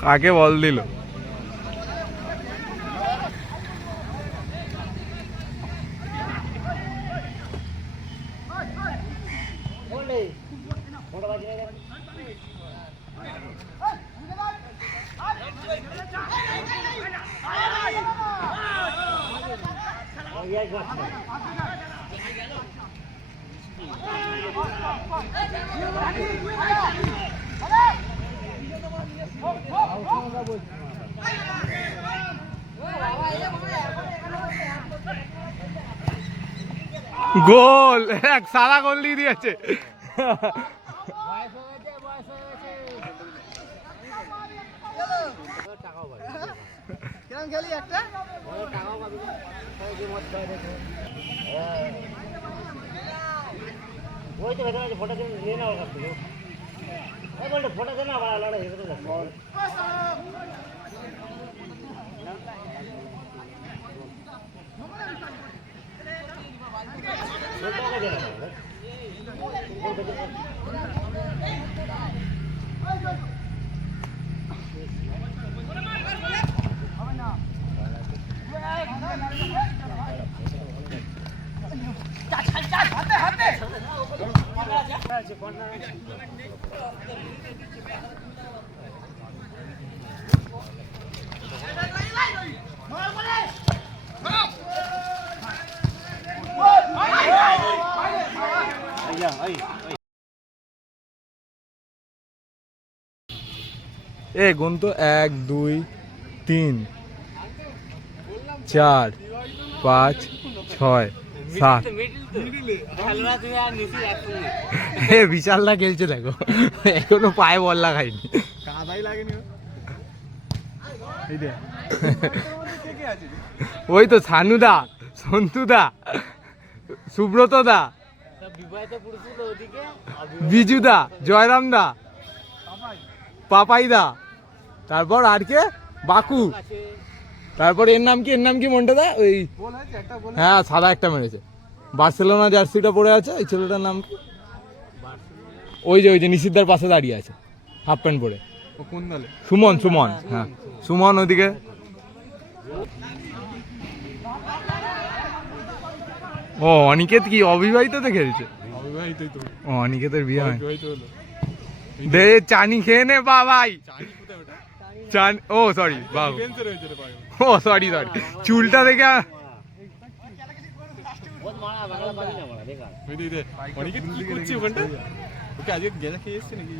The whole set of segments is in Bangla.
কাকে বল দিল Yeah, I got you. গোল। এক সারা গোল দিয়ে দিয়েছে। কিরম খেলি একটা? ওই তো ভেতরে ফটো নিয়ে নাও কাছ এই বলতে ফটো দে না আমার আলাদা ভেতরে যাচ্ছে এ গুন তো এক দুই তিন চার পাঁচ ছয়। সাত এ বিশালটা খেলছে দেখো। এখনও পায়ে বল লাগাইনি কাদাই লাগেনি ওই তো ছানুদা সন্তুদা সুব্রত দা বিবাহিত পুরুষ ছিল ওদিকে বিজুদা জয়রাম দা পাপাই। দা তারপর আর কে? বাকু। তারপর এর নাম কি এর নাম কি মন্টে দা ওই হ্যাঁ সাদা একটা মেরেছে। বার্সেলোনা জার্সিটা পরে আছে এই ছেলেটার নাম কি? ওই যে ওই যে নিষিদ্ধার পাশে দাঁড়িয়ে আছে হাফ প্যান্ট পরে। সুমন সুমন হ্যাঁ। সুমন ওদিকে ও অনিকেত কি অবিবাহিততে খেলছে? ও অনিকেতের বিয়ে হয়। দে চানি খেয়ে নে বা ভাই চাকরি কোথায় ওটা? চান ও সরি বাবু। ও সরি সরি চুলটা দেখে অনেকে কি করছে ওখানটা? ওকে আজকে গেজা খেয়ে এসছে নাকি?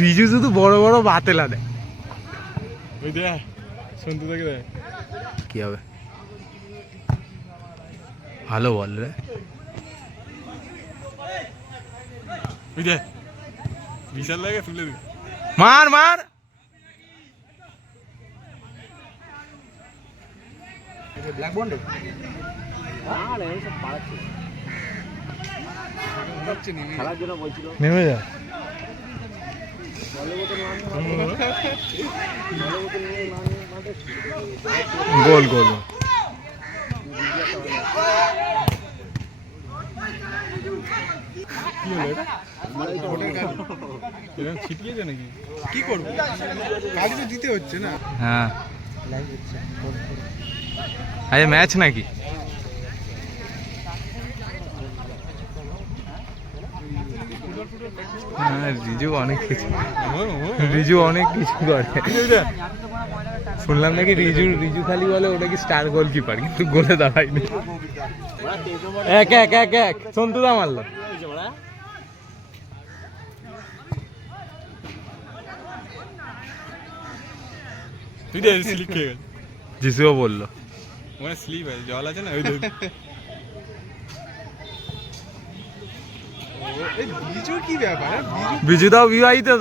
রিজু শুধু বড় বড় বাতেলা দেয়। ওই দে সন্তু থেকে দে কি হবে? ভালো বল রে ওই দে বিশাল লাগে তুলে দে মার মার। ব্ল্যাক বন্ড না না এইসব পাড়াচ্ছে। হচ্ছে নি খেলার জন্য বলছিল। নেমে যা। গোল গোল। কি হলো এটা ছিটিয়েছে নাকি? কি করব? কাজ দিতে হচ্ছে না। হ্যাঁ। আরে ম্যাচ নাকি? হ্যাঁ রিজু অনেক কিছু রিজু অনেক কিছু করে। শুনলাম নাকি রিজু রিজু খালি বলে ওটা কি স্টার গোলকিপার কিন্তু গোলে দাঁড়ায়নি। এক এক এক এক সন্তুদা মারলো। তুই দে স্লিপ খেয়ে যিশুও বলল। মানে স্লিপ আছে জল আছে না? ওই দে বিজু কি ব্যাপার? বিজু বিজুদাও বিবাহিত তো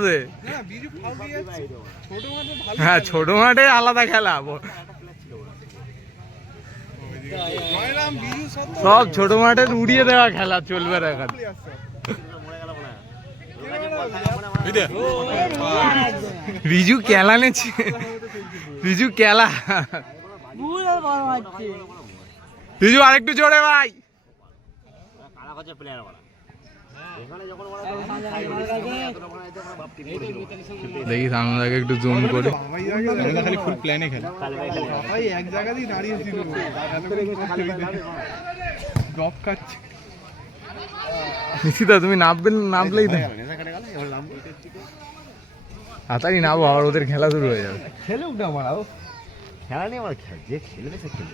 না বিজু ফাউল দিয়ে যাচ্ছে। ছোট মাঠে হ্যাঁ ছোট মাঠে আলাদা খেলা। সব সব ছোট মাঠে উড়িয়ে দেওয়া খেলা চলবে না এখন। রিজু কেলা নেছে। রিজু কেলা। রিজু আরেকটু জোরে ভাই। দেখি সামনে একটু জুম করে। খালি ফুল প্ল্যানে খেলি এক জায়গাতেই খাচ্ছে নিশিতা, তুমি নামবে নামলেই তো নেশা কেটে গেল এবার নাম তাড়াতাড়ি নামো আবার ওদের খেলা শুরু হয়ে যাবে। খেলুক না মারাও খেলা নেই আমার খেলা, যে খেলবে সে খেলবে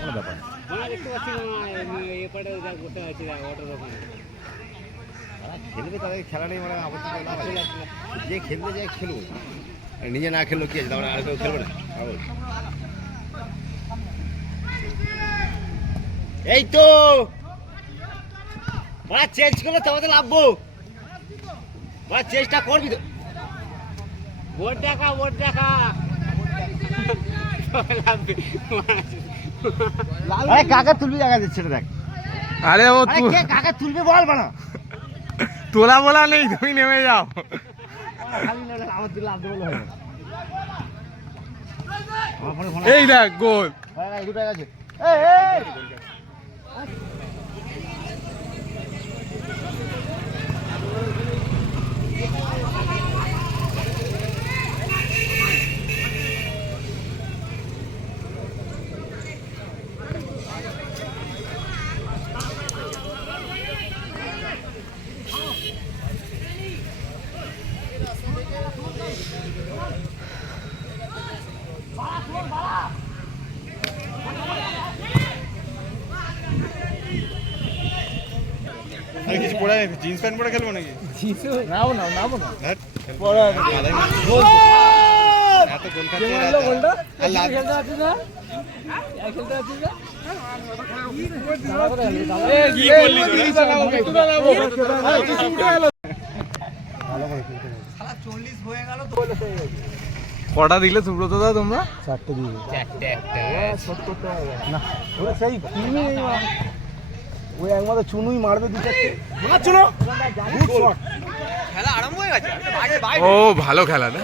কোনো ব্যাপার না। না না খেলবে তাদের খেলা নেই মানে। যে খেলবে, যে খেলুক। নিজে না খেললো কি আছে? তারপরে আর কেউ খেলবে না। এই তো! চেঞ্জ করলে তোমাদের লাভবো। চেঞ্জটা করবি তো। ভোট দেখা ভোট দেখা। আরে কাকা তুলবি জায়গা দিচ্ছে দেখ। আরে ও আরে তু- কাকা তুলবে বল বানা তোলা বলা নেই তুমি নেমে যাও। এই দেখ গোল। গেছে দুটো জিন্স প্যান্ট পরে খেলব নাকি নাও না নাও না ধ্যাৎ, মাথায় মারছি। এত গোল খাচ্ছে এরা এত। আর লাগ- কি কটা দিলে সুব্রত দা তোমরা সেই ওই একমাত্র চুনুই মারবে দু চারটে। ও ভালো খেলা না?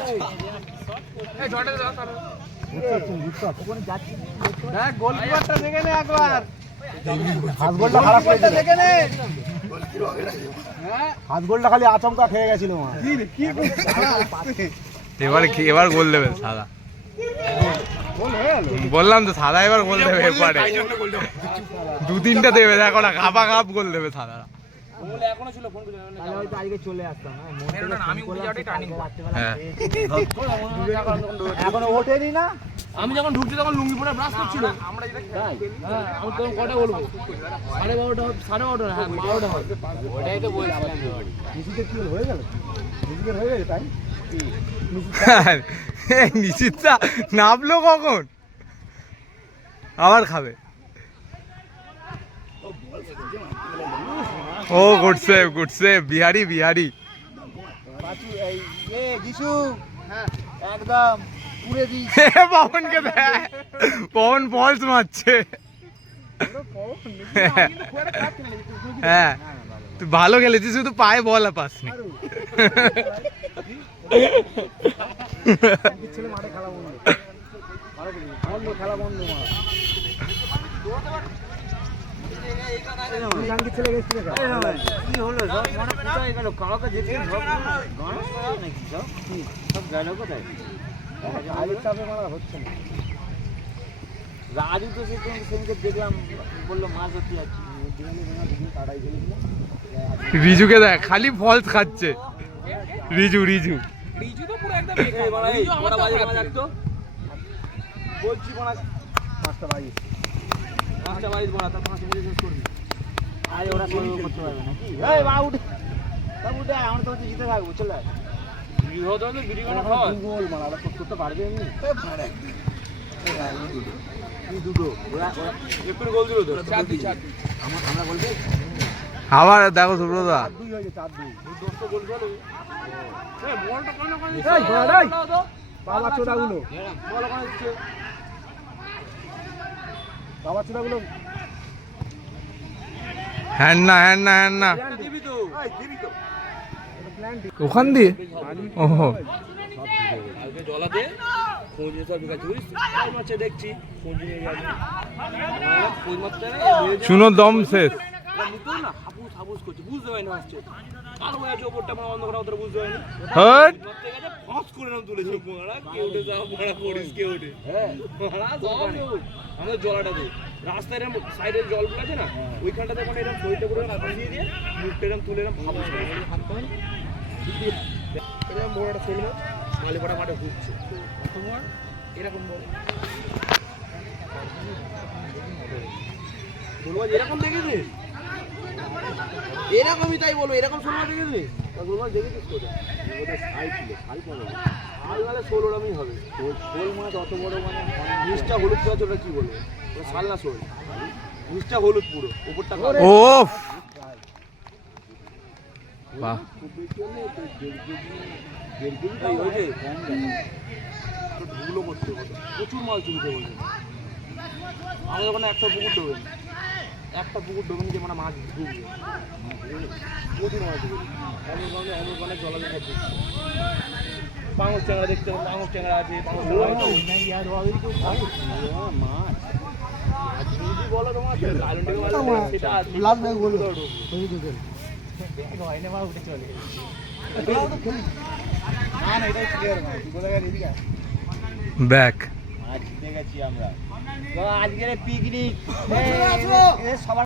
হাত গোলটা খারাপ করে দিল। হাত গোলটা খালি আচমকা খেয়ে গেছিল মা। এবার কি- এবার গোল দেবে সাদা। বললাম তো, সাদা এবার গোল দেবে এবারে দু তিনটা দেবে, দেখো না কাপা কাপ গোল দেবে সাদা আমি যখন ঢুকছি তখন লুঙ্গি পরে ব্রাশ করছিল কটা সাড়ে বারোটা সাড়ে বারোটা হ্যাঁ। হয়ে হয়ে তাই নিশ্চিতটা নামলো কখন? আবার খাবে। ও good save good save Bihari Bihari. একদম পবনকে পবন বলস মারছে। হ্যাঁ তুই ভালো খেলেছিস শুধু পায়ে বল পাসনি রাজু তো বলল মাছ ধরতে যাচ্ছি রিজুকে দেখ খালি ফলস খাচ্ছে। রিজু রিজু। তো পুরো একদম আমার তো তো বলছি মারা পাঁচটা বাড়ি পাঁচটা বাড়ি বড়া তার পাঁচটা বাড়ি শেষ করবি। আজ ওরা সব করতে পারবে নাকি এই মা উঠে। সব উঠে আমরা তো জিতে থাকব চলে আয়। বিড়ি কাটা খাওয়া গোল মারা ওরা করতে তো পারবে এমনি? দুটো। ওরা ওরা একটু গোল দিল তো। চার দুই চার আমরা আমরা বলবে আবার দেখো সুব্রতা চার দুই গোল বাবা চোদাগুলো। বাবা চোদাগুলো। না না না। ওখান দিয়ে? ওহো। কালকে জলাতে খোঁজ সব বিকাশ মাছে দেখছি খোঁজ নিয়ে যাবে। খোঁজ মারতে শুনো দম শেষ। নিতো না হাপুস করছে বুঝতে পারিনি আসছে কালো হয়ে আছে ওপরটা? আমার অন্ধকার অতটা বুঝতে পারিনি। হট! করে নাম তুলেছে মোড়া কে উঠে যাও মোড়া করিস কে উঠে। হ্যাঁ। মোড়া জলাটাতে রাস্তায় এরকম সাইডে জলগুলো আছে না ওইখানটাতে মানে এরকম শরীরটা করে দিয়ে দিয়ে মুখটা এরকম তুলে এরকম ভাবো এরকম বড় একটা শোল মাছ মাঠে ঘুরছে। এরকম বড়। শোল এরকম দেখেছিস? এরকমই তাই বলো এরকম শোল মাছ দেখেছিস? তা শোল মাছ দেখেছিস কোথায়? ওটা সাই ছিল আল নালে শোল ওরমই হবে। শোল মাছ অত বড় মানে নিচটা হলুদ আছে ওটা কি বলব ওটা শাল না শোল নিচটা হলুদ পুরো উপরটা ও বাহ। প্রচুর মাছ তুলতে বলছে। আমাদের ওখানে একটা পুকুর ঢোকেন। একটা পুকুর ঢোকেন যে মানে মাছ ঢুকবে প্রচুর মাছ ঢুকবে অনেক ধরনের অনেক অনেক জলাশয় সব ঢুকছে পাঙর চ্যাংড়া দেখতে হবে পাঙর চ্যাংড়া আছে পাঙর মাছ। বলো তোমার। না। ব্যাক। জিতে গেছি আমরা। আজকের পিকনিক সবার